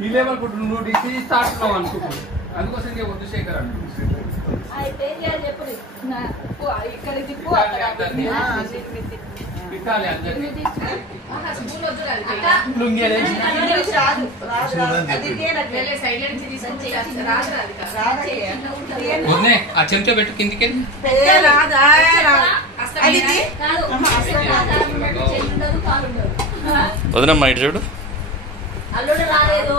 ఈ లెవెల్ నువ్వు disease start ఉన్నావు అనుకుంటున్నావు అందుకోసం వద్దు శేఖర్ అయితే చెప్పు ఇక్కడ తిప్పు పెట్టాలి ఆ చెంచా పెట్టు కిందికి వదనమ్మా ఇటు చూడు అల్లుడు రాలేదు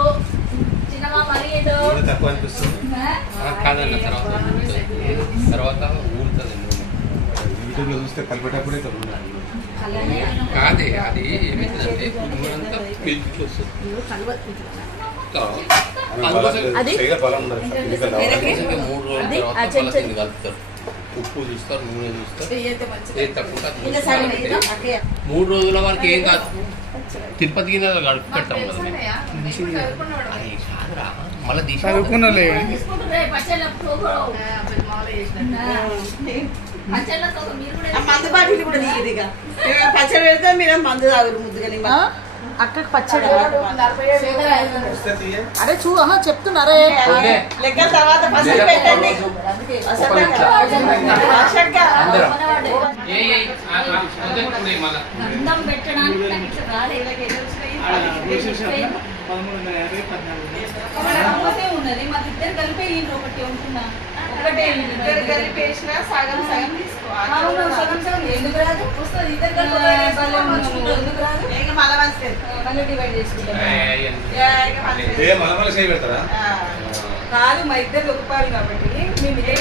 తక్కువ అనిపిస్తుంది కాదన్న తర్వాత ఊరుతుంది యూట్యూబ్లో చూస్తే కలిపేటప్పుడే కాదే అది ఏమైతుందంటే నూరంతా పిలిచి వస్తుంది కలుపుతారు ఉప్పు చూస్తారు నూనె చూస్తారు ఏది తక్కువ 3 రోజుల వరకు ఏం కాదు తిరుపతి గిన్నెలో కడుపు పెడతాం కదా కాదురా మళ్ళీ తీసుకున్నాలే మందు బాటిల్ కూడా తీయదుగా పచ్చడి పెడితే మీరు మందు తాగురు ముద్దుగా అక్కడికి పచ్చడి అరే చెప్తున్నారే లెక్కల తర్వాత పచ్చడి పెట్టండి ఉన్నది మా ఇద్దరు కలిపి ఒకటి ఉంటున్నా కలిపేసిన సగం సగం తీసుకోవాలి సగం సగం ఎందుకు రాదు వస్తుంది ఇద్దరు ఎందుకు రాదు మళ్ళీ మంచిది మళ్ళీ డివైడ్ చేసుకుంటాం కాదు మా ఇద్దరు ఒప్పుకోవాలి కాబట్టి మేము ఇదే